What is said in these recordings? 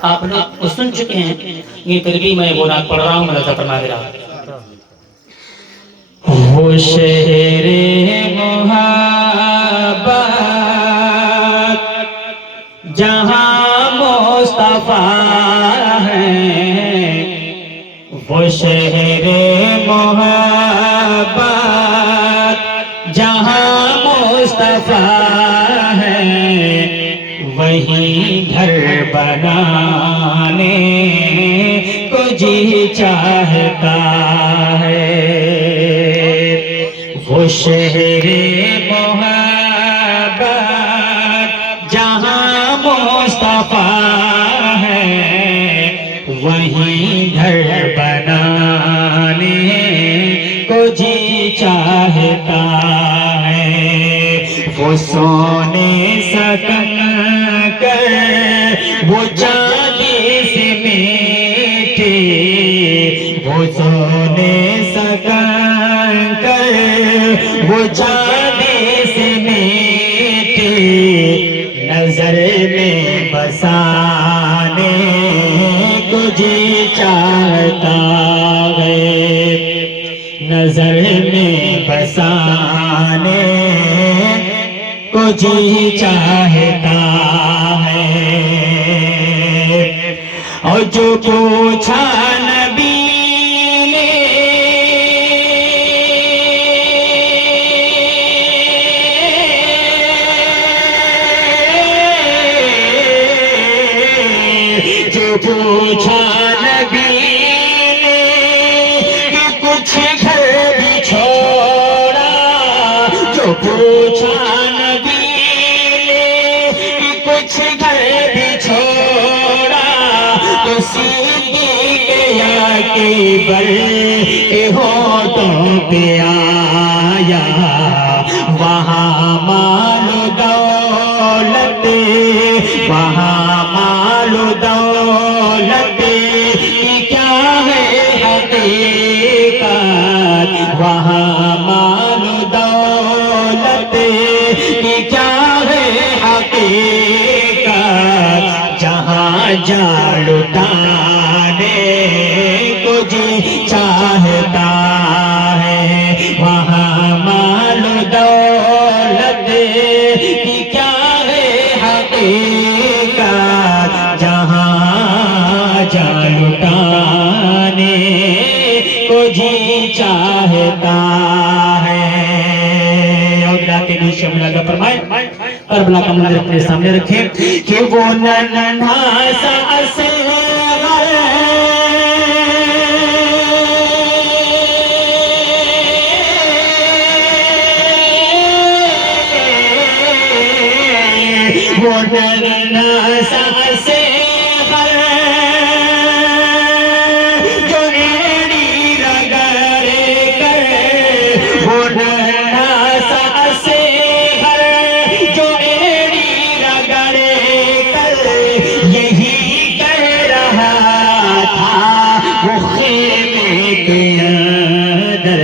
आप लोग वो सुन चुके हैं, ये फिर भी मैं वो राग पढ़ रहा हूँ। मुलाजा फरमा दे रहा। वो शहरे मोहब्बत जहाँ मुस्तफा है, वो शहरे मोहब्बत जहाँ मुस्तफा है, वहीं घर बनाने को जी चाहता है। वो शहरे मोहब्बत जहाँ मुस्तफा है, वहीं घर बनाने को जी चाहता है। वो सोने सकन कर वो चांदी से मीठे, वो सोने सकन कर वो चांदी से मीठे, नजर में बसाने को जी चाहता है। नजर में बसाने को जी चाहता है। और जो पूछा नबी ने जो पूछा नबी ने कि कुछ घर भी छोड़ा, जो पूछा नबी ने कि कुछ घर भी छोड़ा, तो सिद्दीक़ अकबर के होठों पे आया वहाँ माल दौलत, वहाँ माल दौलत की क्या है हकीकत, वहाँ माल दौलत की क्या है हकीकत, जहाँ जा लुटाने को जी चाहता है, वहाँ माल दौलत की क्या है हकीकत, जहाँ जा लुटाने को जी चाहता है। और गाते भी शमला का फरमाए करबला का मंदिर अपने सामने रखें कि वो नन्हा सा वो नन्हा सा जो एड़ी रगड़े कर, वो नन्हा सा जो एड़ी रगड़े कर, यही कह रहा था वो खेमे के अंदर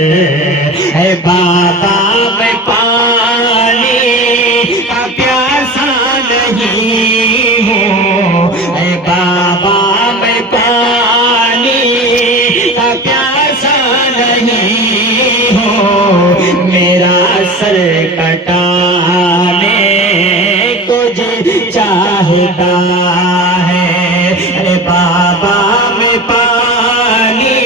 है बाबा मैं पानी का प्यासा नहीं हूँ, ऐ बाबा मैं पानी का प्यासा नहीं हूँ, मेरा सर कटाने को जी चाहता है। अरे बाबा मैं पानी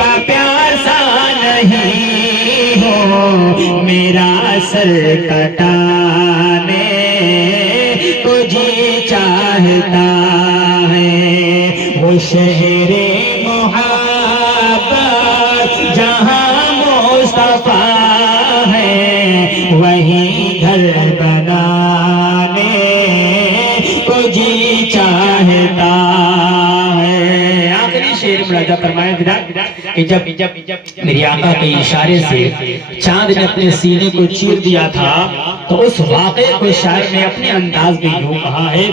का प्यासा नहीं हूँ, मेरा सर कटाने को जी चाहता है। वो शहरे मोहब्बत जहाँ मुस्तफा है, वहीं घर बनाने को जी चाहता है। आखिरी शेर मुलाजा फरमाया कि जब मेरी आका के इशारे से चांद ने अपने सीने को चीर दिया था, तो उस वाक़े को शायर ने अपने अंदाज में यूं कहा है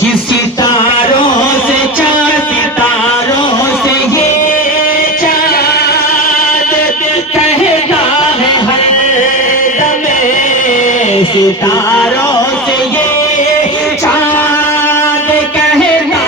कि सितारों से चांद, सितारों से ये चांद कहता है हर दमे, सितारों से ये चांद कहता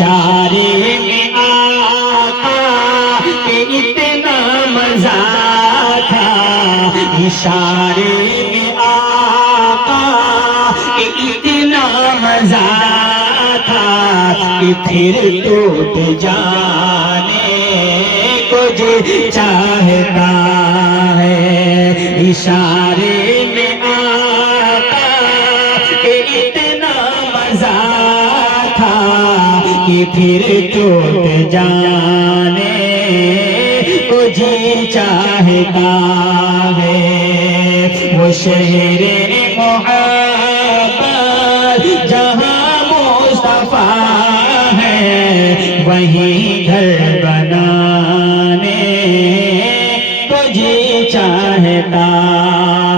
इशारे में आका के इतना मजा था, इशारे में आका के इतना मजा था कि फिर टूट जाने को जो चाहता है। इशारे में आका के इतना मजा था कि फिर टूट जाने को जी चाहता है। वो शहरे मोहब्बत जहाँ मुस्तफा है, वहीं घर बनाने को जी चाहता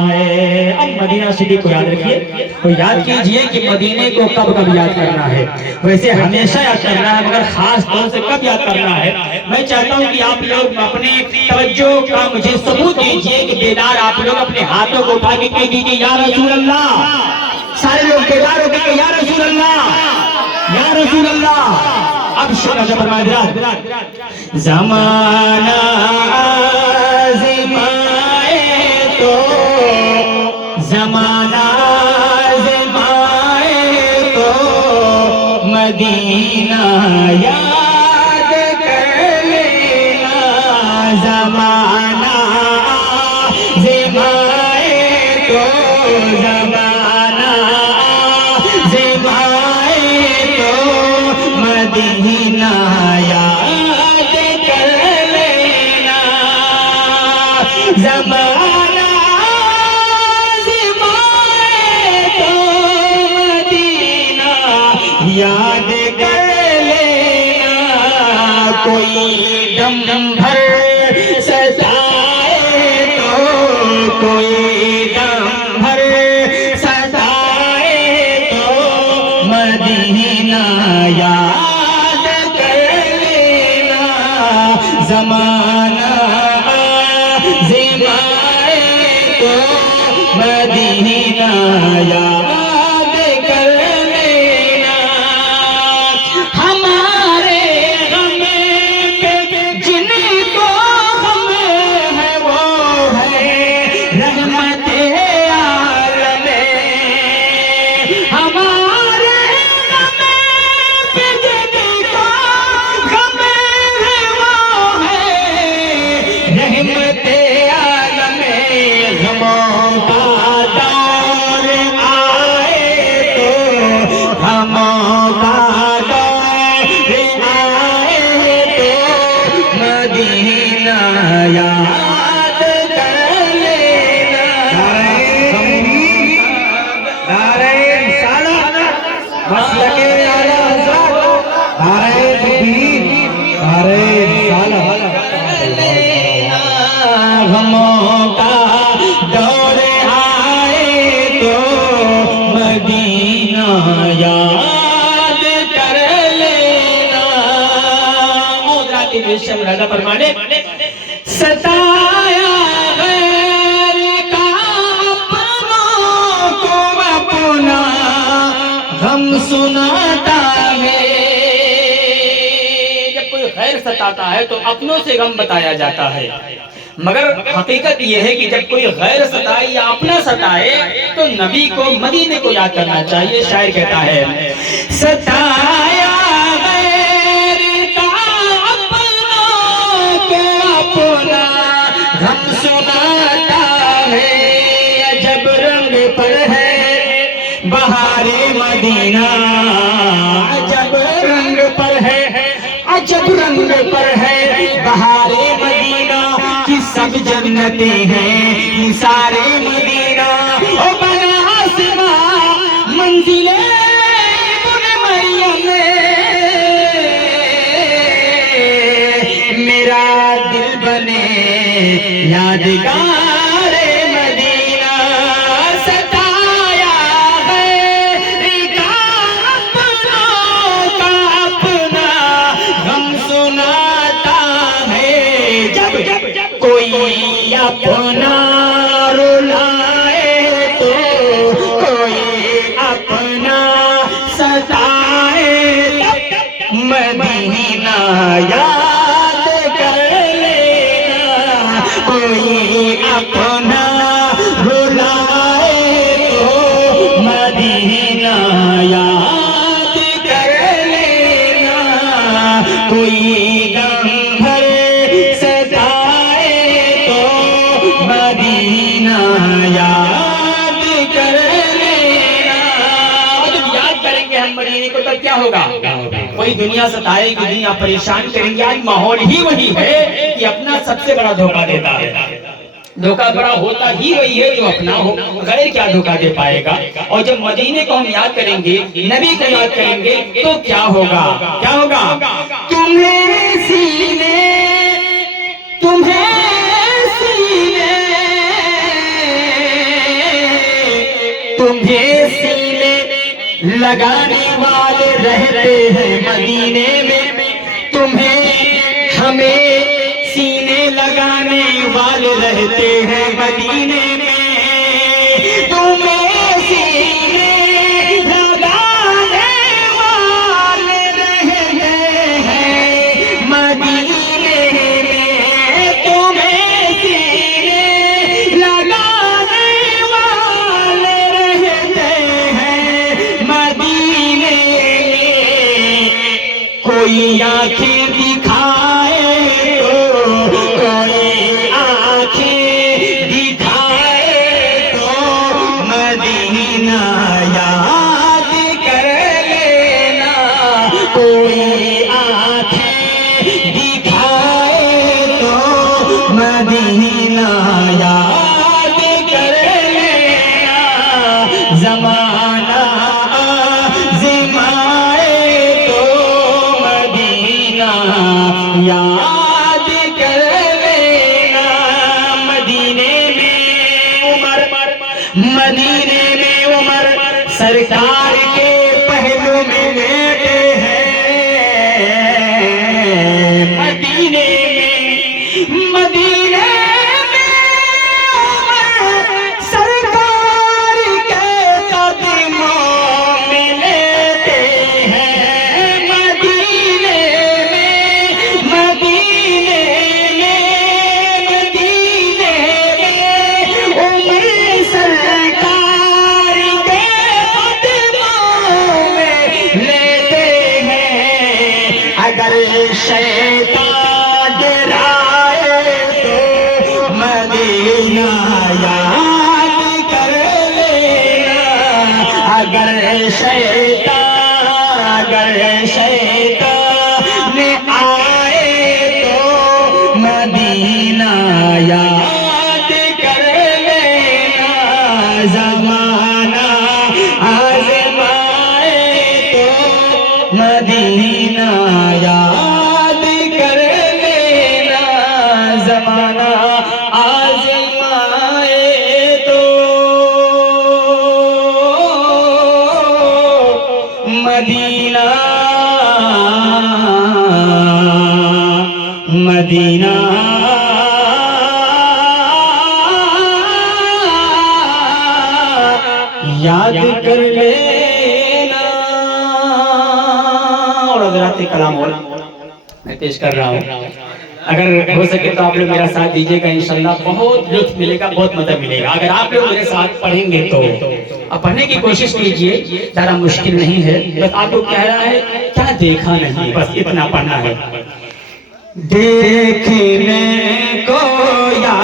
है। अब मदीना शरीफ को याद रखिए, तो याद कीजिए कि मदीने को कब कब याद करना है। वैसे हमेशा याद करना है, मगर खास तौर से कब याद करना है। मैं चाहता हूँ कि आप लोग अपने तवज्जो का मुझे सबूत दीजिए कि बेदार आप लोग अपने हाथों को उठा के कह दीजिए या रसूल अल्लाह। सारे लोग बेदार हो गए या रसूल अल्लाह, या रसूल अल्लाह। अब शुक्र ज़माना आज़माए तो, ज़माना आज़माए तो मदीना याद कर लेना। ज़माना आज़माए तो, ज़माना आज़माए तो मदीना याद कर लेना। ज़माना आज़माए तो मदीना याद कर लेना। कोई दम भर सताए तो, कोई दम भर सताए तो मदीना याद कर लेना। ज़माना आज़माए तो मदीना याद कर लेना। हमारे गम पे जिनको हम है वो है रहमते आलम। हमारे गम पे जिनको हम है वो है रहमते आलम। गमों का दौर आए तो, गमों का दौर आए तो मदीना याद कर लेना। नारे रिसालत, मसलके आला हज़रत, नारे तकबीर, नारे रिसालत। गमों का दौर आए तो मदीना याद कर लेना। राजा फरमाने, सताया गैर का अपनों को अपना गम सुनाता है। जब कोई गैर सताता है तो अपनों से गम बताया जाता है, मगर हकीकत यह है कि जब कोई गैर सताए या अपना सताए तो नबी को मदीने को याद करना चाहिए। शायर कहता है, सताया गैर का अपनों को अपना गम सुनाता है। अजब रंग पर है बहारे मदीना, अजब रंग पर है, अजब रंग पर है बहारे मदीना की सब जन्नते हैं सारे मदीना। ओ बना आसमां मंजिले इब्न मरियम, मेरा दिल बने यादगार मदीना। सताया है का अपनों का अपना गम सुनाता है। जब कोई अपना रुलाए तो, कोई अपना सताए याद कर लेना, कोई अपना बुलाए तो मदीना याद कर लेना, कोई गम भर सताए तो मदीना याद कर लेना। और जब याद करेंगे हम मदीने को तो क्या होगा? कोई दुनिया सताएगी, दुनिया परेशान करेंगे। आज माहौल ही वही है कि अपना सबसे बड़ा धोखा देता है। धोखा बड़ा होता ही वही है जो अपना हो, गैर क्या धोखा दे पाएगा। और जब मदीने को हम याद करेंगे, नबी को याद करेंगे तो क्या होगा? क्या होगा? तुम्हें सीने, तुम्हें सीने, तुम्हें सीने लगाने वाले रहते हैं मदीने में, तुम्हें हमें सीने लगाने वाले रहते हैं मदीने में, तुम्हें सीने लगाने वाले रहते हैं मदीने में, तुम्हें सीने लगाने वाले रहते हैं मदीने में। कोई आंखें दिखाए तो, कोई आंखें दिखाए तो मदीना याद कर लेना, कोई आंखें दिखाए तो मदीना याद कर लेना। ज़माना आज़माए तो मदीना याद कर लेना। मदीने में उमर, मदीने में उमर सरकार के पहलू में लेटे हैं। मदीने में, मदीने में उमर सरकार के कदमों में लेटे हैं। मदीने में, मदीने में, मदीने में उमर सरकार के कदमों में लेटे हैं। अगर शैतान गिराए तो मदीना याद कर लेना, अगर शैतान, अगर शैतान आए तो मदीना याद कर लेना। ज़माना आज़माए तो मदीना याद कर लेना, ज़माना आज़माए तो मदीना, मदीना याद कर लेना। और हज़रात कलाम और मैं पेश कर रहा हूँ, अगर हो सके तो आप लोग मेरा साथ दीजिएगा, इंशाल्लाह बहुत लुत्फ मिलेगा, बहुत मजा मिलेगा। अगर आप लोग मेरे साथ पढ़ेंगे तो आप पढ़ने की कोशिश कीजिए, ज़्यादा मुश्किल नहीं है। बस आपको कह रहा है क्या देखा नहीं, बस इतना पढ़ना है। देखने को या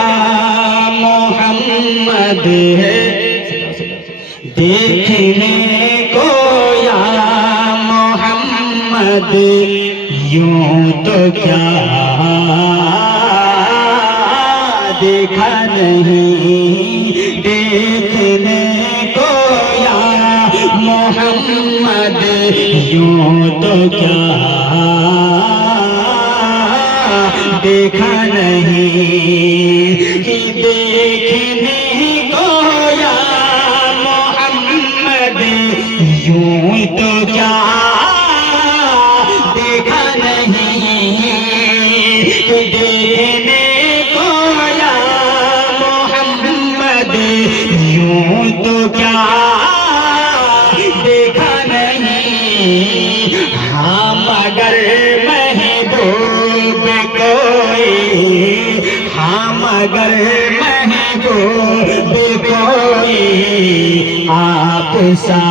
मोहम्मद है, देखने को या मोहम्मद, यूं तो क्या देखा नहीं, देखने को या मोहम्मद, यूं तो क्या देखा नहीं, कि देखने को या मोहम्मद, यूं तो क्या देखा नहीं, कि देखने को या मोहम्मद, यूं तो क्या देखा नहीं। हाँ मगर महबूब मगर महबूब कोई आप सा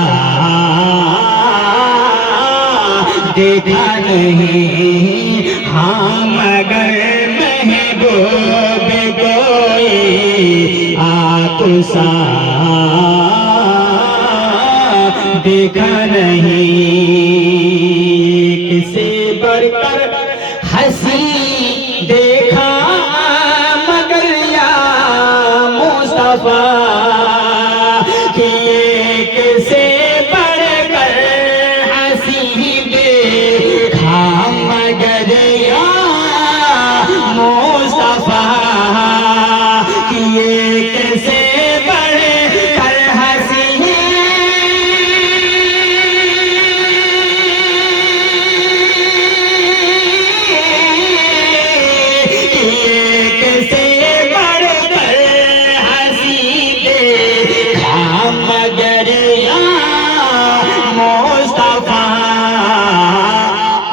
देखा नहीं। हाँ मगर महबूब कोई आप सा देखा नहीं। किसे बढ़कर हंसी देखा मगर या मुस्तफा कि किसे बढ़कर हंसी देखा मगर या मुस्तफा कि किसे बढ़कर हंसी मगर या मुस्तफा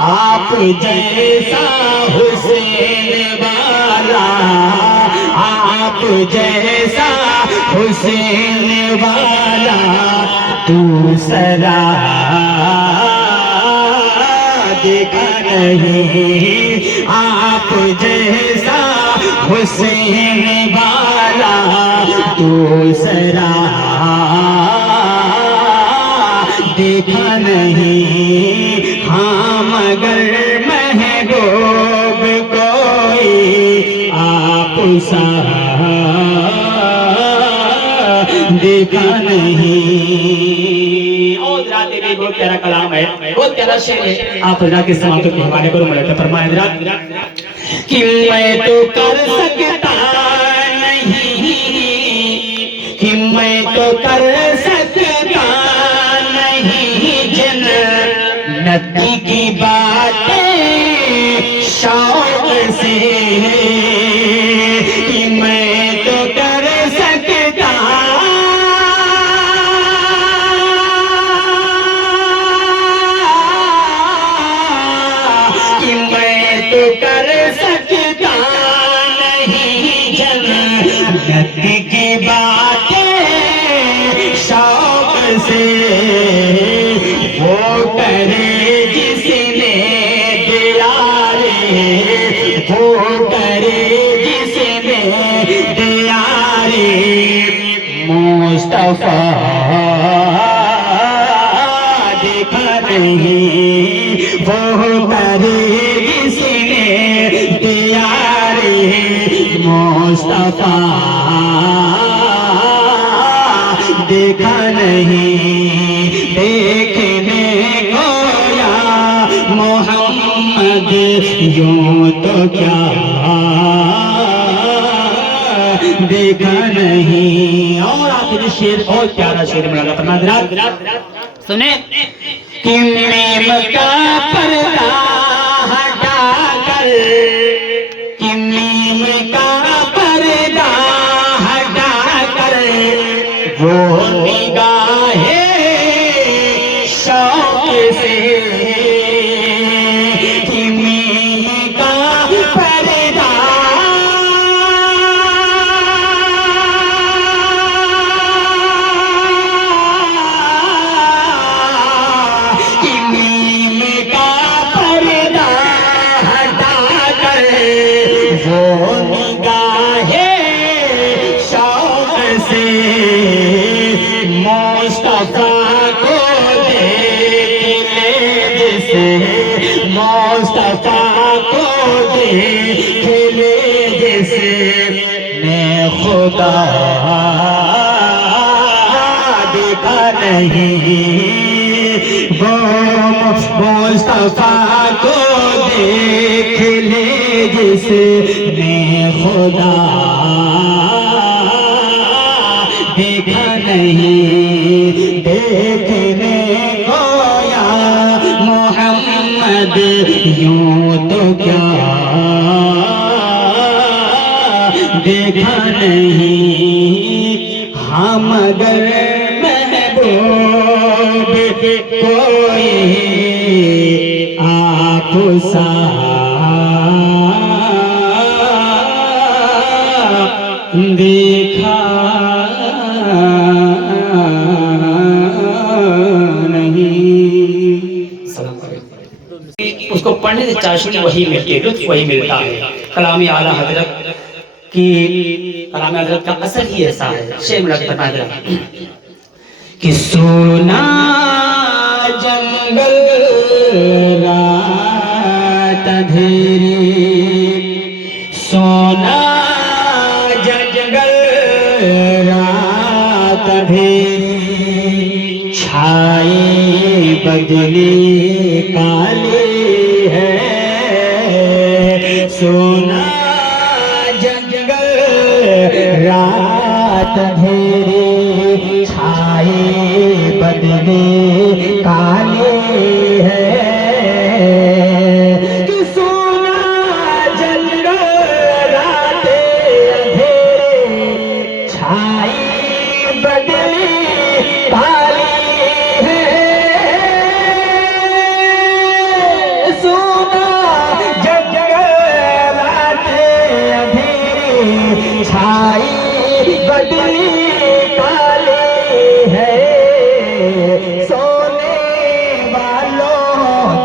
आप जैसा हुसैन वाला, आप जैसा हुसैन वाला दूसरा देखा नहीं। आप जैसा हुसैन वाला दूसरा देखा नहीं। हाँ मगर महबूब कोई आप सा देखा नहीं। और रात भी बहुत प्यारा कलाम है, बहुत प्यारा शेर है। आप हजरात के समातों के हवाले करो। मुझे फरमाए हजरात कि मैं तो कर सकता नहीं, कि मैं तो कर सकता नहीं जन्नत की बातें शौक से, कि मैं तो कर सकता कि मैं तो कर सकता नहीं जन्नत की बातें शौक से। वो करे जिसने दिया रे, वो करे जिसने दिया रे मुस्तफा देखा नहीं। वो करे जिसने दिया रे मुस्तफा देखा नहीं। देखने को या मोहम्मद यूं तो क्या देखा नहीं। और आखिरी शेर बहुत प्यारा शेर मिला था, सुने कि नीम का पर्दा हटा कर, कि नीम का पर्दा हटा कर वो निगाहे शौक से, कि नीम का पर्दा मुस्तफा को देख ले जिसे, मुस्तफा को देख ले जिसे मैं खुदा देखा नहीं। वो मुस्तफा को देख ले जिसे मैं खुदा देखा नहीं। देखने को या मोहम्मद यूं तो क्या देखा नहीं। हाँ मगर महबूब कोई आप सा देखा नहीं। सलाम करें। उसको पढ़ने से चाशनी वही मिलती है, लुत्फ वही मिलता है। कलाम आला हजरत की, कलाम हजरत का असर ही ऐसा है। शेर लगता है कि सोना जंगल रात अंधेरी, सोना जंगल रात अंधेरी, छाए बदले काले हैं। सोना जंगल रात अंधेरी, छाए बदले काले हैं। कि सोना जंगल रात अंधेरी, छाए बदले काले हैं। सोना जंगल रात अंधेरी, छाए बदले काले हैं। सोने वालों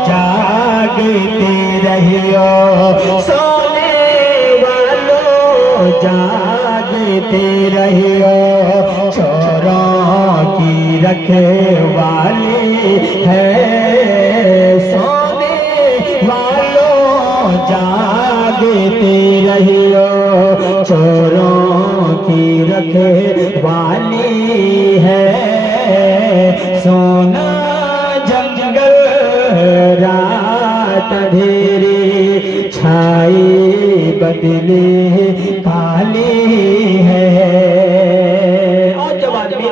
जागते रहियो, सोने वालों जागते रहियो, चोरों की रखवाली है। सोने वालों जागते रहियो, चोरों की रखवाली है। सोना जंगल रात अंधेरी, छाई बदले काली है। और जब आदमी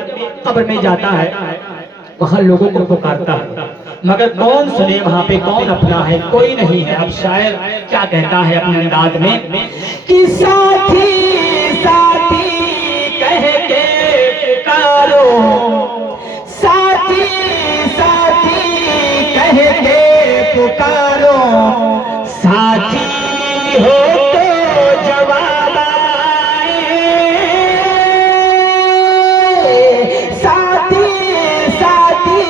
कब्र में जाता है वहां लोगों को पुकारता है, मगर कौन सुने वहां पे, कौन अपना है, कोई नहीं है। अब शायर क्या कहता है अपने अंदाज में कि साथी साथी कह के पुकारो, साथी साथी कह के पुकारो, साथी हो तो जवाब आए। साथी साथी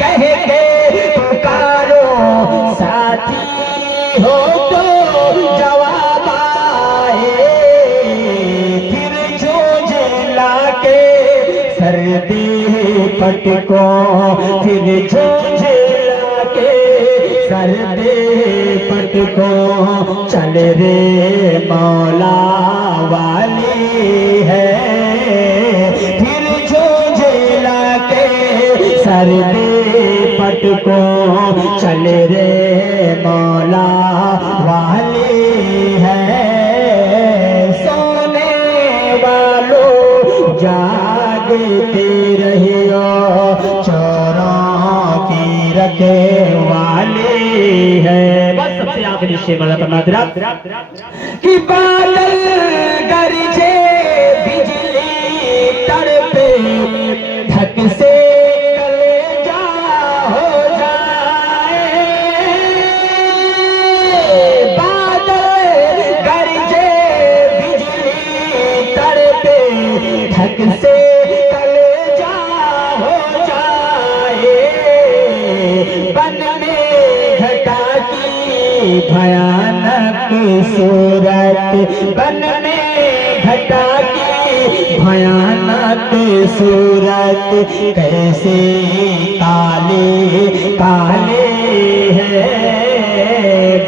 कह के पुकारो, साथी हो तो जवाब आए। फिर जूझ लाके सर्दी पटको, फिर जूझ लाके सर्दी पटको, चल रे मौला वाली है। फिर जूझ लाके सर्दी पटको, चल रे मौला वाली है। सोने वालों जागते रहियो, चोरों की रखवाली है। बस सबसे आखिरी शेर वाला कि बादल गरजे बिजली तड़पे, धक से कलेजा हो जाए। बादल गरजे बिजली तड़पे, धक से कलेजा हो जाए। बन में घटा की भयानक सूरत, बन में घटा की भयानक सूरत, कैसे काले काले है।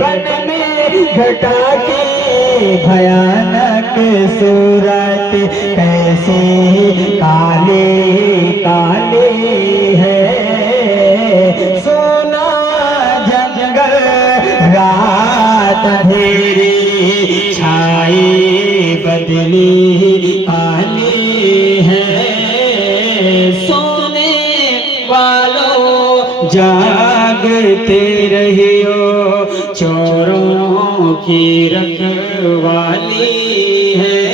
बन में घटा की भयानक सूरत, कैसे काले काले है। सोना जंगल रात अंधेरी, छाई बदली काली है। सोने वालों जागते रहियो, चोरों की रखवाली है।